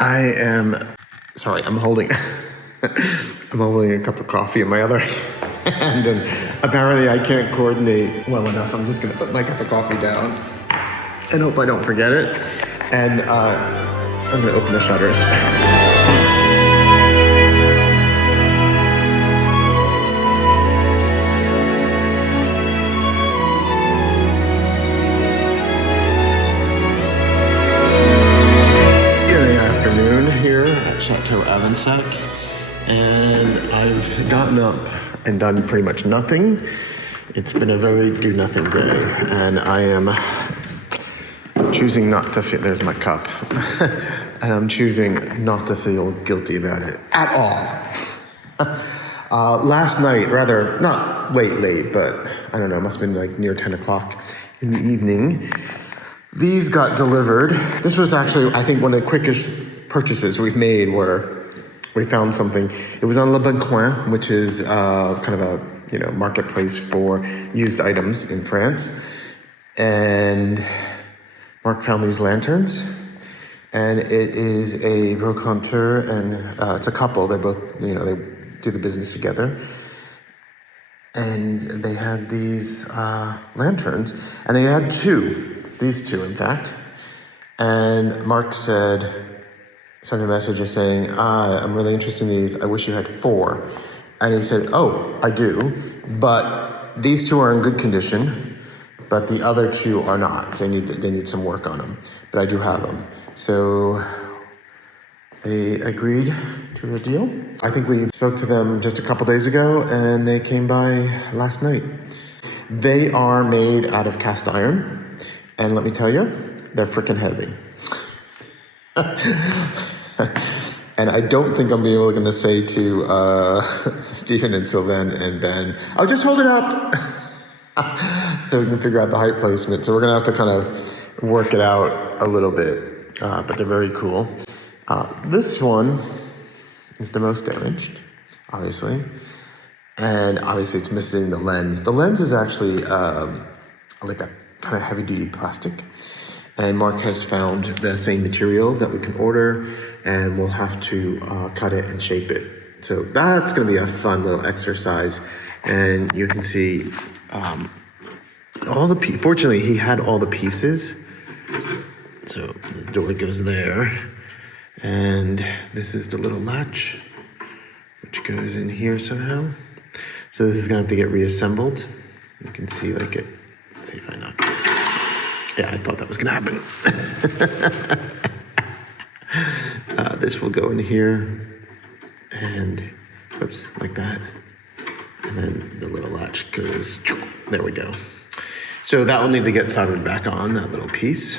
I'm holding a cup of coffee in my other hand, and apparently I can't coordinate well enough. I'm just gonna put my cup of coffee down and hope I don't forget it. And I'm gonna open the shutters. Here at Château Avensac, and I've gotten up and done pretty much nothing. It's been a very do-nothing day, and I am choosing not to feel, there's my cup, and I'm choosing not to feel guilty about it at all. Last night, rather, not late, but I don't know, it must have been like near 10 o'clock in the evening, these got delivered. This was actually, I think, one of the quickest purchases we've made where we found something. It was on Le Bon Coin, which is kind of a marketplace for used items in France. And Mark found these lanterns, and it is a brocanteur, and it's a couple. They're both, they do the business together. And they had these lanterns, and they had these two in fact. And Mark sent a message saying, I'm really interested in these. I wish you had 4. And he said, oh, I do, but these 2 are in good condition, but the other 2 are not. They need some work on them, but I do have them. So they agreed to a deal. I think we spoke to them just a couple days ago, and they came by last night. They are made out of cast iron, and let me tell you, they're freaking heavy. And I don't think I'm going to say to Stephen and Sylvain and Ben, oh, just hold it up so we can figure out the height placement. So we're going to have to kind of work it out a little bit, but they're very cool. This one is the most damaged, obviously. And obviously it's missing the lens. The lens is actually like a kind of heavy-duty plastic. And Mark has found the same material that we can order, and we'll have to cut it and shape it. So that's gonna be a fun little exercise. And you can see fortunately he had all the pieces. So the door goes there. And this is the little latch, which goes in here somehow. So this is gonna have to get reassembled. You can see let's see if I knock it. Yeah, I thought that was gonna happen. This will go in here, and whoops, like that. And then the little latch goes, there we go. So that will need to get soldered back on, that little piece.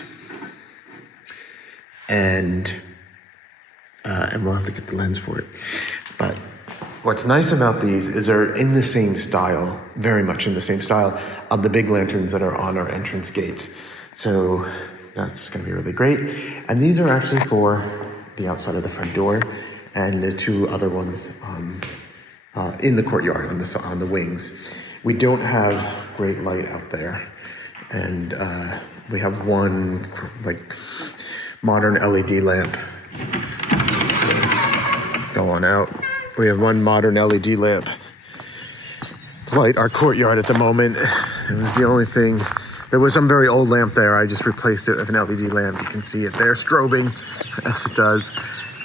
And we'll have to get the lens for it. But what's nice about these is they're in the same style, very much in the same style of the big lanterns that are on our entrance gates. So that's going to be really great. And these are actually for the outside of the front door, and the 2 other ones in the courtyard on the wings. We don't have great light out there, and we have one modern LED lamp. Let's just go on out. We have one modern LED lamp to light our courtyard at the moment. It was the only thing. There was some very old lamp there. I just replaced it with an LED lamp. You can see it there strobing as it does.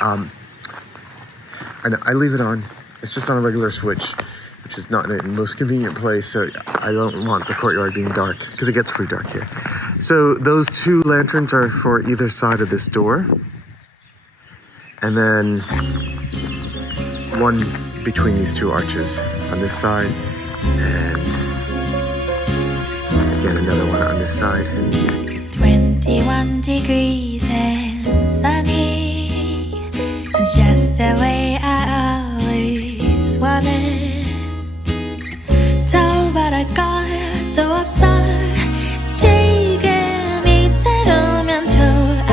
And I leave it on. It's just on a regular switch, which is not in the most convenient place. So I don't want the courtyard being dark because it gets pretty dark here. So those 2 lanterns are for either side of this door. And then one between these 2 arches on this side, and again, another one on this side. 21 degrees and sunny, just the way I always wanted. 더 바랄 것도 없어. 지금 이대로면 좋아.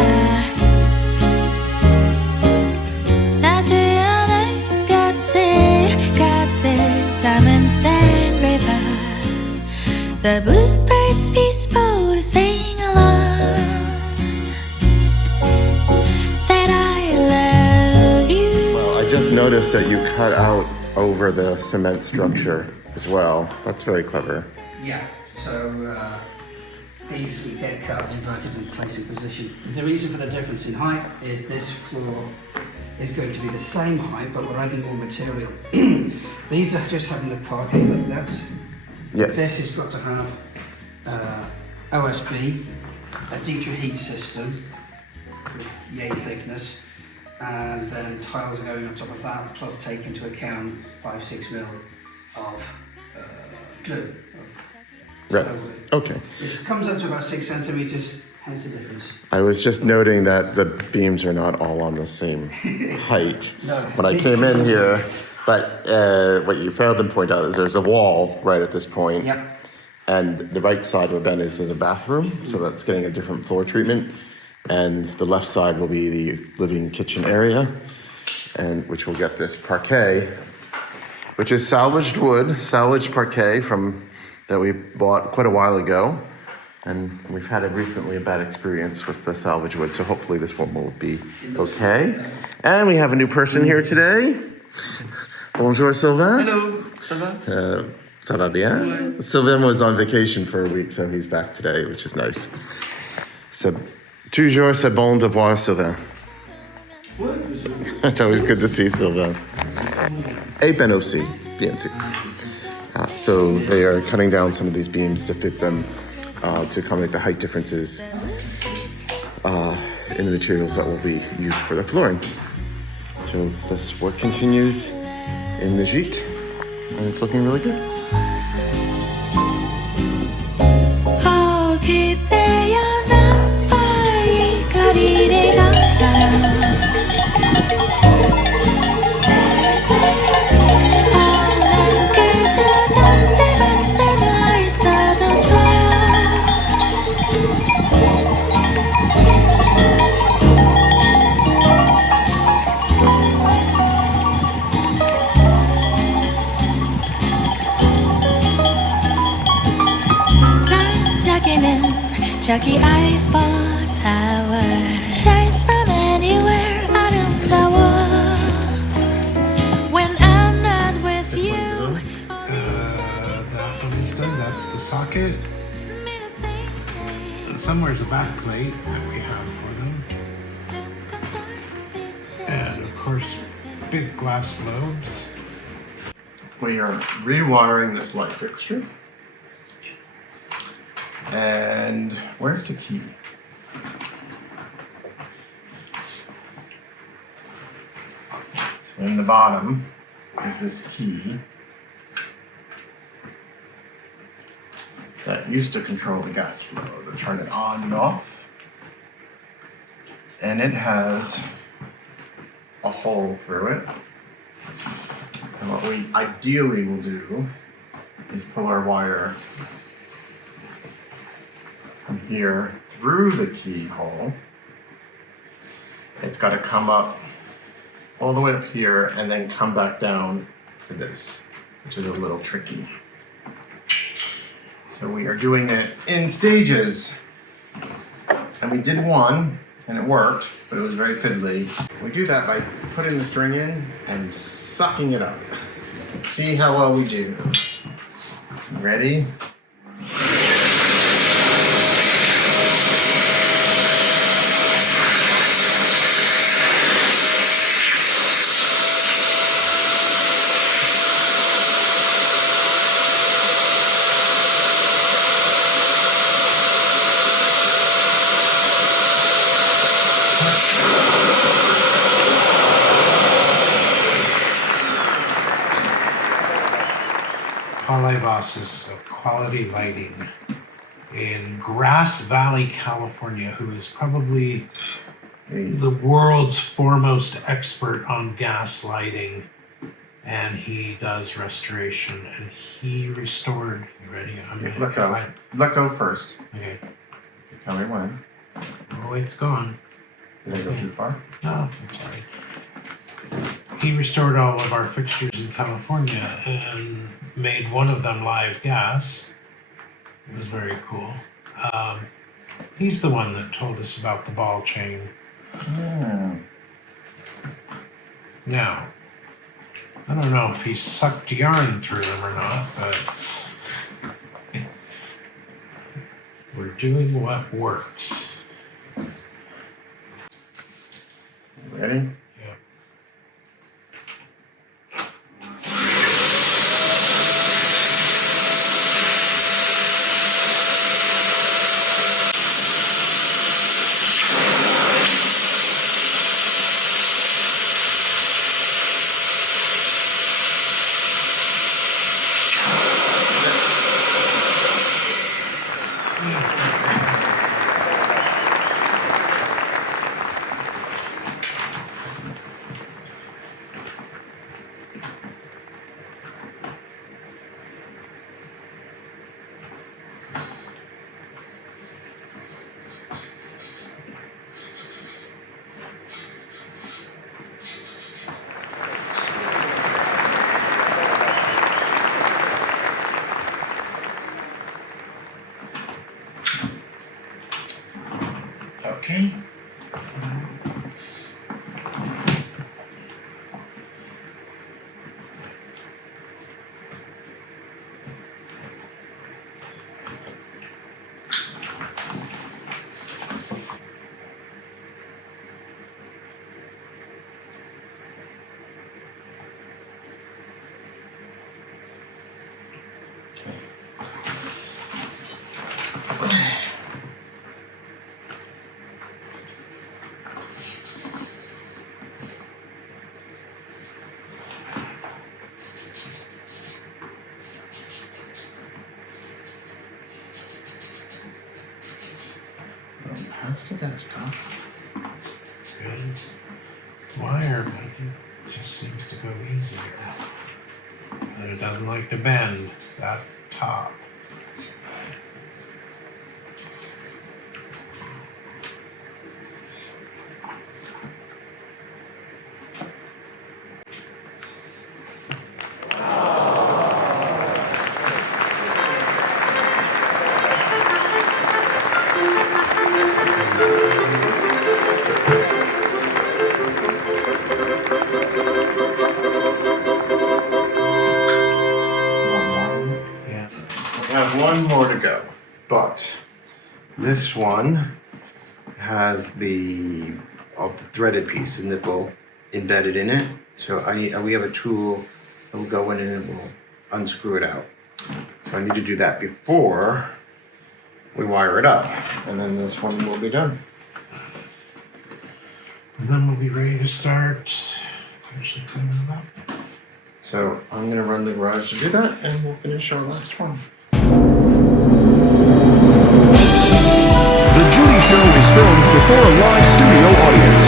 따스한 햇볕이 가득 담은 Sand River. The bluebirds peaceful to sing along. That I love. just noticed that you cut out over the cement structure as well. That's very clever. Yeah, so these we get cut, inverted and placed in position. The reason for the difference in height is this floor is going to be the same height, but we're adding more material. These are just having the parquet, but that's, Yes. this has got to have OSB, a Dietrich heat system with yay thickness, and then tiles are going on top of that, plus take into account 5-6 mil of glue. Right. Okay. It comes up to about 6 centimeters, hence the difference. I was just noting that the beams are not all on the same height No. when I came in here. But what you failed to point out is there's a wall right at this point. Yep. And the right side where Ben is a bathroom, so that's getting a different floor treatment. And the left side will be the living kitchen area, and which will get this parquet, which is salvaged wood, salvaged parquet from that we bought quite a while ago. And we've had recently a bad experience with the salvage wood, so hopefully this one will be okay. And we have a new person here today. Bonjour, Sylvain. Hello, ça va? Ça va bien? Sylvain was on vacation for a week, so he's back today, which is nice. Toujours c'est bon de voir Sylvain. It's always good to see Sylvain. Et Ben aussi, bien sûr. So they are cutting down some of these beams to fit them, to accommodate the height differences in the materials that will be used for the flooring. So this work continues in the gîte, and it's looking really good. 저기 Eiffel Tower shines from anywhere out of the world. When I'm not with you, that's the socket. Somewhere's a back plate that we have for them. And of course, big glass globes. We are rewiring this light fixture. And where's the key? In the bottom is this key that used to control the gas flow, to turn it on and off. And it has a hole through it. And what we ideally will do is pull our wire from here through the keyhole. It's got to come up all the way up here and then come back down to this, which is a little tricky. So we are doing it in stages. And we did one and it worked, but it was very fiddly. We do that by putting the string in and sucking it up. See how well we do. Ready? Is of Quality Lighting in Grass Valley, California, who is probably the world's foremost expert on gas lighting, and he does restoration, and he restored. You ready? Let go. Let go first. Okay. Tell me when. Oh, it's gone. Did I go too far? No, I'm sorry. He restored all of our fixtures in California and made one of them live gas. It was very cool. He's the one that told us about the ball chain. Yeah. Now, I don't know if he sucked yarn through them or not, but we're doing what works. Ready? Yeah. Okay. Plastic as tough. Good wire, but it just seems to go easier. And it doesn't like to bend that top. One more to go, but this one has the threaded piece, the nipple embedded in it. So we have a tool that will go in and it will unscrew it out. So I need to do that before we wire it up, and then this one will be done. And then we'll be ready to start actually cleaning it up. So I'm gonna run the garage to do that, and we'll finish our last one. The Judy Show is filmed before a live studio audience.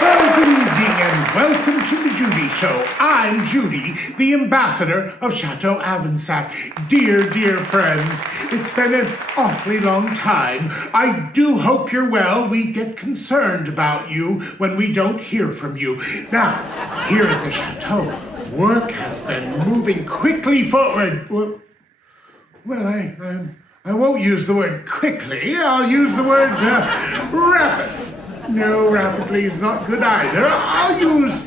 Well, good evening and welcome to the Judy Show. I'm Judy, the ambassador of Château Avensac. Dear, dear friends, it's been an awfully long time. I do hope you're well. We get concerned about you when we don't hear from you. Now, here at the Chateau, work has been moving quickly forward. Well, I won't use the word quickly. I'll use the word rapid. No, rapidly is not good either. I'll use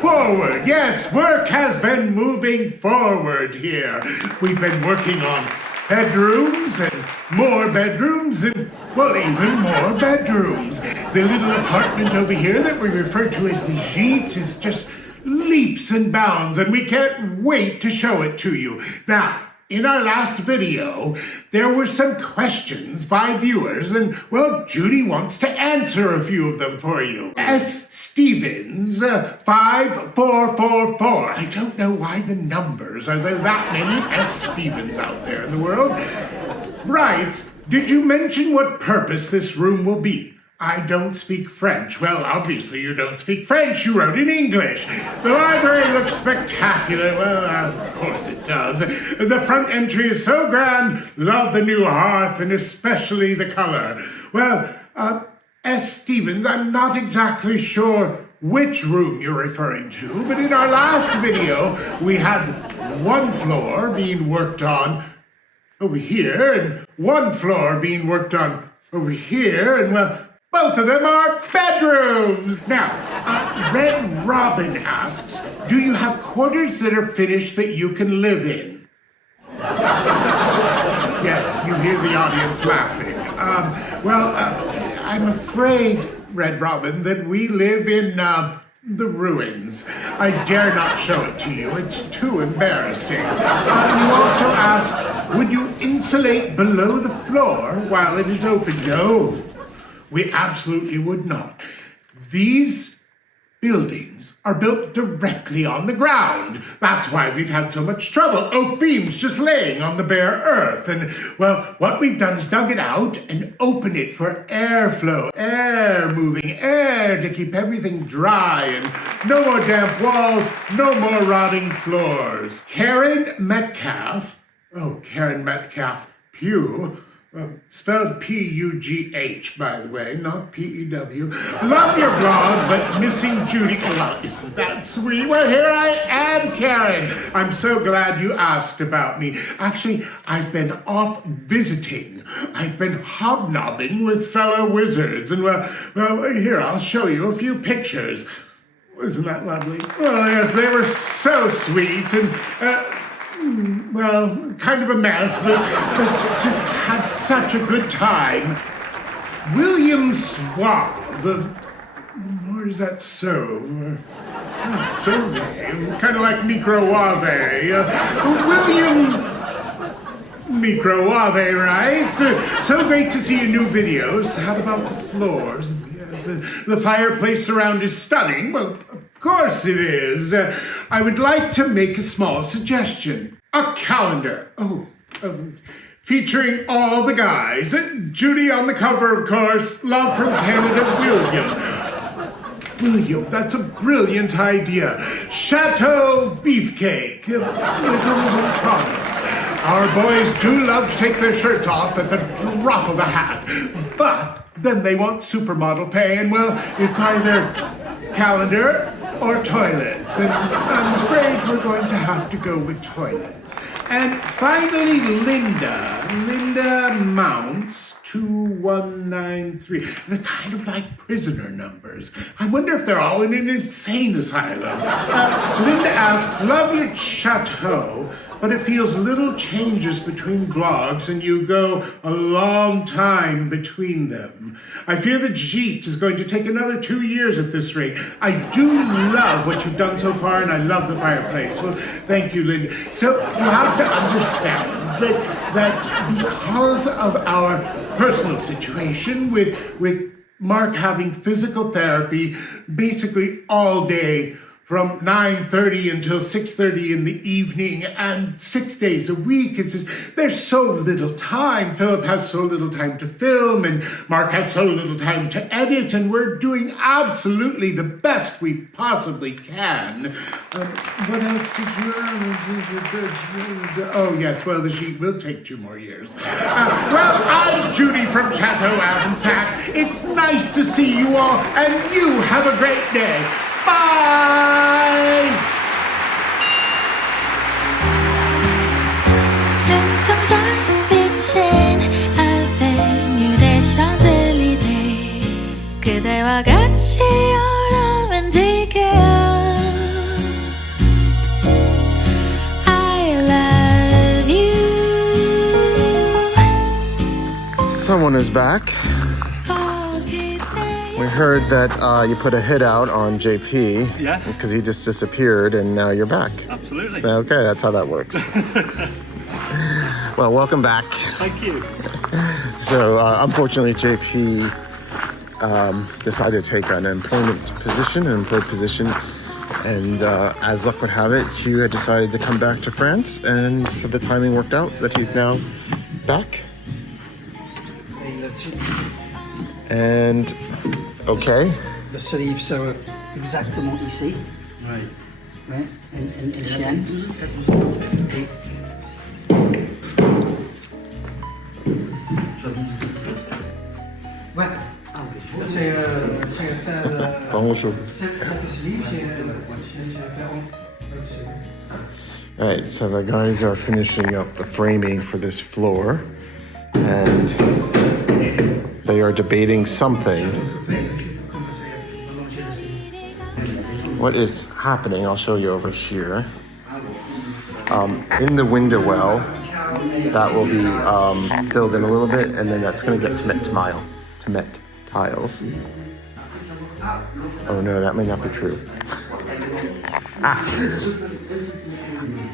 forward. Yes, work has been moving forward here. We've been working on bedrooms and more bedrooms and, well, even more bedrooms. The little apartment over here that we refer to as the gîte is just leaps and bounds, and we can't wait to show it to you. Now, in our last video, there were some questions by viewers, and, well, Judy wants to answer a few of them for you. S. Stevens, 5444. I don't know why the numbers are there that many S. Stevens out there in the world. Writes, did you mention what purpose this room will be? I don't speak French. Well, obviously you don't speak French. You wrote in English. The library looks spectacular. Well, of course it does. The front entry is so grand. Love the new hearth and especially the color. Well, S. Stevens, I'm not exactly sure which room you're referring to, but in our last video, we had one floor being worked on over here and one floor being worked on over here, and, well, both of them are bedrooms. Now, Red Robin asks, do you have quarters that are finished that you can live in? Yes, you hear the audience laughing. I'm afraid, Red Robin, that we live in the ruins. I dare not show it to you. It's too embarrassing. You also ask, would you insulate below the floor while it is open? No, we absolutely would not. These buildings are built directly on the ground. That's why we've had so much trouble. Oak beams just laying on the bare earth. And, well, what we've done is dug it out and opened it for airflow, air moving, air to keep everything dry, and no more damp walls, no more rotting floors. Karen Metcalf Pugh, spelled P-U-G-H, by the way, not P-E-W. Love your blog, but missing Judy. Oh, well, isn't that sweet? Well, here I am, Karen. I'm so glad you asked about me. Actually, I've been off visiting. I've been hobnobbing with fellow wizards. And, well, here, I'll show you a few pictures. Isn't that lovely? Well, yes, they were so sweet and, kind of a mess, but just had such a good time. William Suave, or is that so? So kind of like microwave. William Microwave, right? So great to see your new videos. How about the floors? Yes, the fireplace around is stunning. Well, of course it is. I would like to make a small suggestion. A calendar. Featuring all the guys. Judy on the cover, of course. Love from Canada, William, that's a brilliant idea. Chateau beefcake. There's only one problem. Our boys do love to take their shirts off at the drop of a hat. But then they want supermodel pay, and, well, it's either calendar or toilets, and I'm afraid we're going to have to go with toilets. And finally, Linda Mounts 2193. They're kind of like prisoner numbers. I wonder if they're all in an insane asylum. Linda asks, love your chateau, but it feels little changes between vlogs and you go a long time between them. I fear that Jeet is going to take another 2 years at this rate. I do love what you've done so far, and I love the fireplace. Well, thank you, Linda. So you have to understand that because of our personal situation with Mark having physical therapy basically all day from 9:30 until 6:30 in the evening and 6 days a week. It's just, there's so little time. Philip has so little time to film, and Mark has so little time to edit, and we're doing absolutely the best we possibly can. What else did you... Oh, yes, well, the sheet will take 2 more years. I'm Judy from Château Avensac. It's nice to see you all, and you have a great day. Bye! 눈동자 비친 Avenue des Champs-Élysées 그대와 같이 오라면 지금 I love you. Someone is back. We heard that you put a hit out on JP. Yes. Because he just disappeared and now you're back. Absolutely. Okay, that's how that works. Well, welcome back. Thank you. So, unfortunately, JP decided to take an employed position, and as luck would have it, Hugh had decided to come back to France, and so the timing worked out that he's now back. And okay. Le cerise sont exactement ici. Right. Ouais, une chienne. Ouais. J'ai fait Bonjour. cette cerise, j'ai fait All right, so the guys are finishing up the framing for this floor, and they are debating something. what is happening, I'll show you over here. In the window well, that will be filled in a little bit, and then that's going to get to met tiles. Oh no, that may not be true.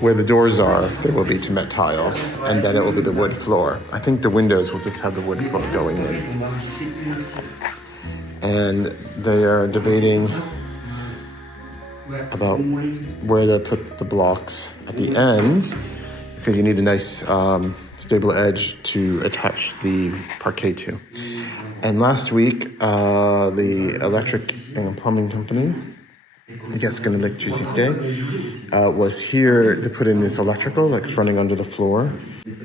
Where the doors are, there will be met tiles, and then it will be the wood floor. I think the windows will just have the wood floor going in. And they are debating about where to put the blocks at the ends, because you need a nice stable edge to attach the parquet to. And last week, the electric and plumbing company, I guess con electricité, was here to put in this electrical that's running under the floor,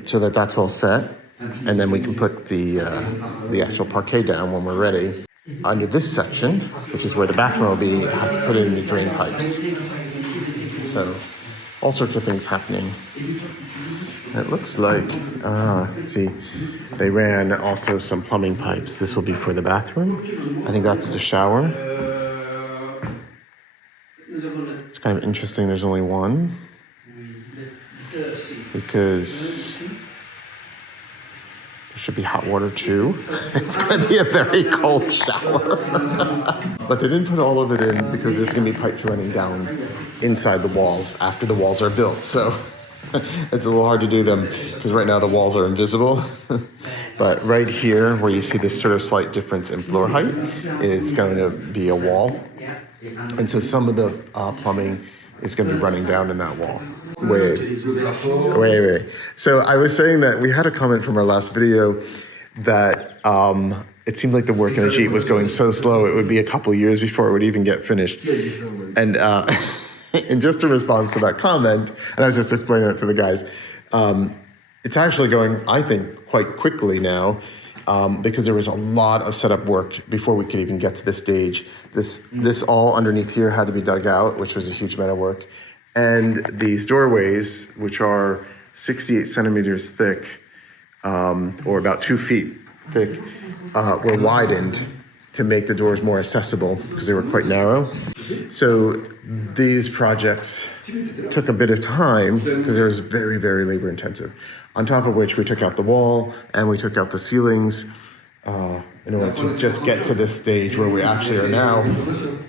so that that's all set, and then we can put the actual parquet down when we're ready. Under this section, which is where the bathroom will be, I have to put in the drain pipes. So, all sorts of things happening. It looks like, see, they ran also some plumbing pipes. This will be for the bathroom. I think that's the shower. It's kind of interesting there's only one, because there should be hot water too. It's going to be a very cold shower. But they didn't put all of it in because there's going to be pipes running down inside the walls after the walls are built. So it's a little hard to do them because right now the walls are invisible. But right here, where you see this sort of slight difference in floor height, is going to be a wall. And so some of the plumbing is going to be running down in that wall. Wait. So I was saying that we had a comment from our last video that it seemed like the work in the Jeep was going so slow it would be a couple years before it would even get finished. And in just a response to that comment, and I was just explaining that to the guys, it's actually going, I think, quite quickly now, because there was a lot of setup work before we could even get to this stage. This all underneath here had to be dug out, which was a huge amount of work. And these doorways, which are 68 centimeters thick, or about 2 feet thick, were widened to make the doors more accessible because they were quite narrow. So these projects took a bit of time because it was very, very labor intensive. On top of which we took out the wall and we took out the ceilings in order to just get to this stage where we actually are now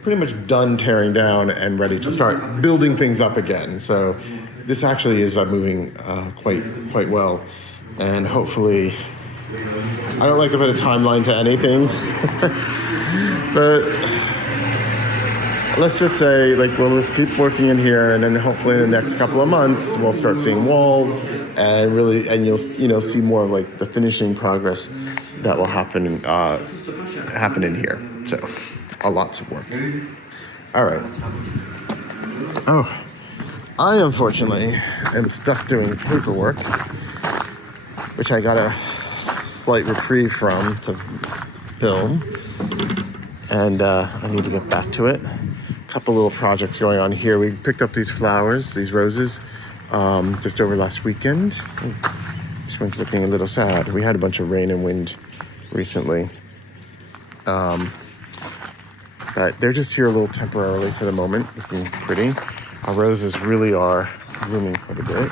pretty much done tearing down and ready to start building things up again. So this actually is moving quite well. And hopefully, I don't like to put a timeline to anything, but let's just say, like, we'll just keep working in here, and then hopefully in the next couple of months we'll start seeing walls, and you'll see more of like the finishing progress that will happen in here. So, lots of work. All right. Oh, I unfortunately am stuck doing paperwork, which I got a slight reprieve from to film, and I need to get back to it. Couple little projects going on here. We picked up these flowers, these roses, just over last weekend. This one's looking a little sad. We had a bunch of rain and wind recently. But they're just here a little temporarily for the moment, looking pretty. Our roses really are blooming quite a bit.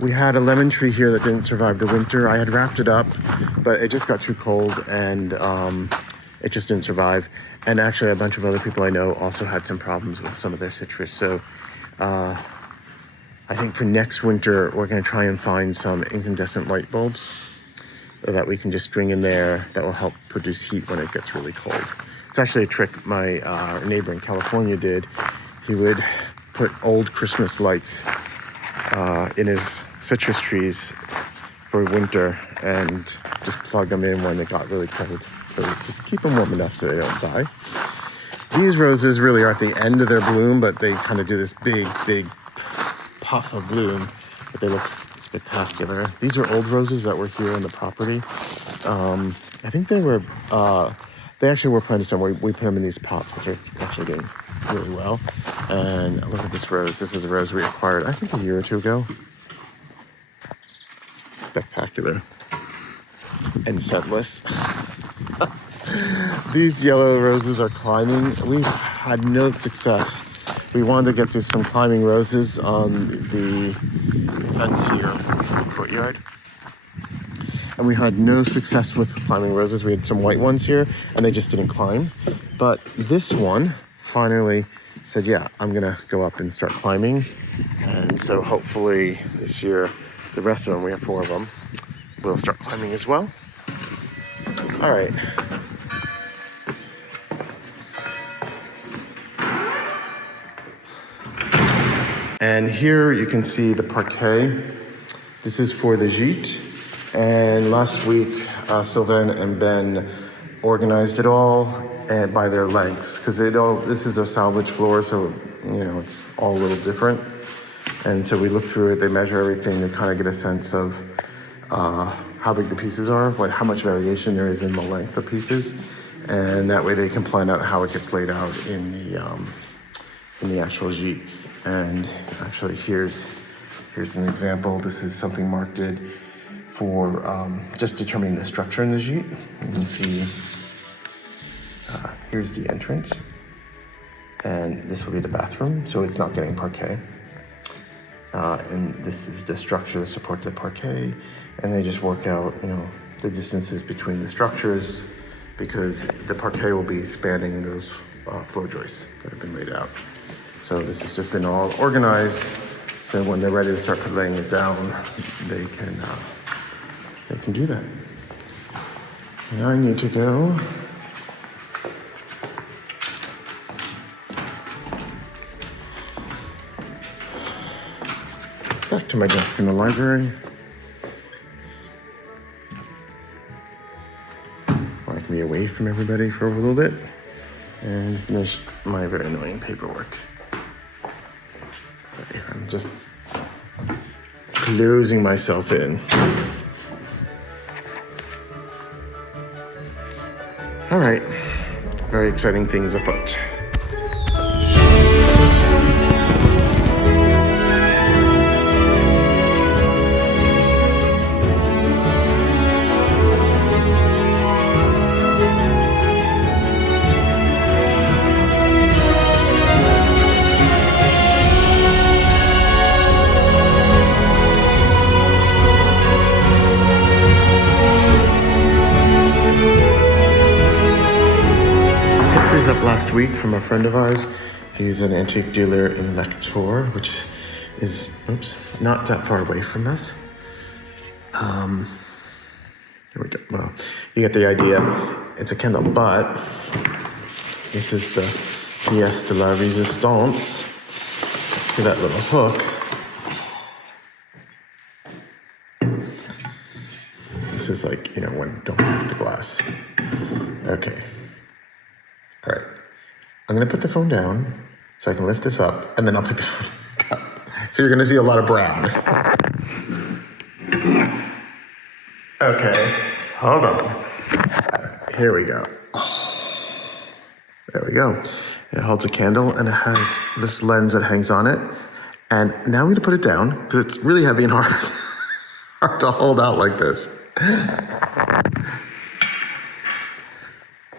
We had a lemon tree here that didn't survive the winter. I had wrapped it up, but it just got too cold, and it just didn't survive. And actually a bunch of other people I know also had some problems with some of their citrus. So I think for next winter, we're gonna try and find some incandescent light bulbs that we can just string in there that will help produce heat when it gets really cold. It's actually a trick my neighbor in California did. He would put old Christmas lights in his citrus trees for winter and just plug them in when it got really cold. So just keep them warm enough so they don't die. These roses really are at the end of their bloom, but they kind of do this big puff of bloom, but they look spectacular. These are old roses that were here on the property. I think they actually were planted somewhere. We put them in these pots, which are actually doing really well. And look at this rose. This is a rose we acquired, I think, a year or two ago. Spectacular and scentless. These yellow roses are climbing. We've had no success. We wanted to get to some climbing roses on the fence here in the courtyard. And we had no success with climbing roses. We had some white ones here and they just didn't climb. But this one finally said, yeah, I'm gonna go up and start climbing. And so hopefully this year, the rest of them, we have 4 of them, will start climbing as well. All right. And here you can see the parquet. This is for the gîte. And last week, Sylvain and Ben organized it all by their lengths, because this is a salvage floor, so it's all a little different. And so we look through it, they measure everything to kind of get a sense of how big the pieces are, how much variation there is in the length of pieces. And that way they can plan out how it gets laid out in the actual gîte. And actually here's an example. This is something Mark did for just determining the structure in the gîte. You can see here's the entrance, and this will be the bathroom, so it's not getting parquet. And this is the structure that supports the parquet, and they just work out, the distances between the structures, because the parquet will be spanning those floor joists that have been laid out. So this has just been all organized, so when they're ready to start laying it down, they can do that. Now I need to go back to my desk in the library. I can be away from everybody for a little bit and finish my very annoying paperwork. Sorry, I'm just closing myself in. All right, very exciting things afoot. Up last week from a friend of ours. He's an antique dealer in Lector, which is not that far away from us. Here we go. Well, you get the idea. It's a candle, but this is the pièce de la résistance. See that little hook? This is like, when don't break the glass. Okay. All right, I'm gonna put the phone down so I can lift this up, and then I'll put the phone back up. So you're gonna see a lot of brown. Okay, hold on. Here we go. There we go. It holds a candle, and it has this lens that hangs on it. And now I'm gonna put it down, because it's really heavy and hard to hold out like this.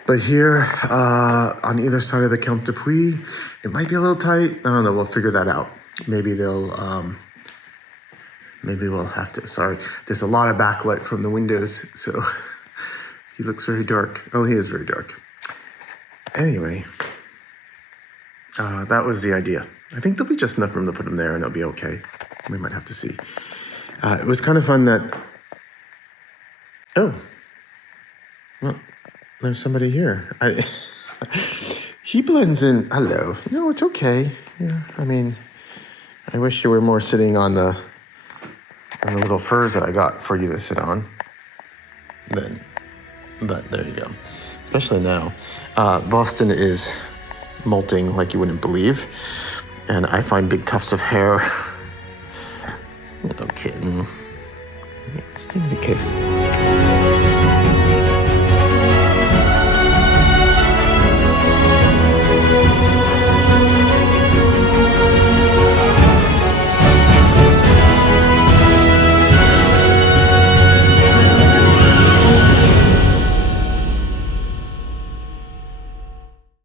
But here, on either side of the Count de Puy, it might be a little tight. I don't know, we'll figure that out. Maybe maybe we'll have to, sorry. There's a lot of backlight from the windows, so he looks very dark. Oh, he is very dark. Anyway, that was the idea. I think there'll be just enough room to put him there and it'll be okay. We might have to see. It was kind of fun that, well, there's somebody here. He blends in. Hello. No, it's okay. Yeah, I wish you were more sitting on the little furs that I got for you to sit on. But there you go. Especially now. Boston is molting like you wouldn't believe. And I find big tufts of hair. No kidding. It's too many kids.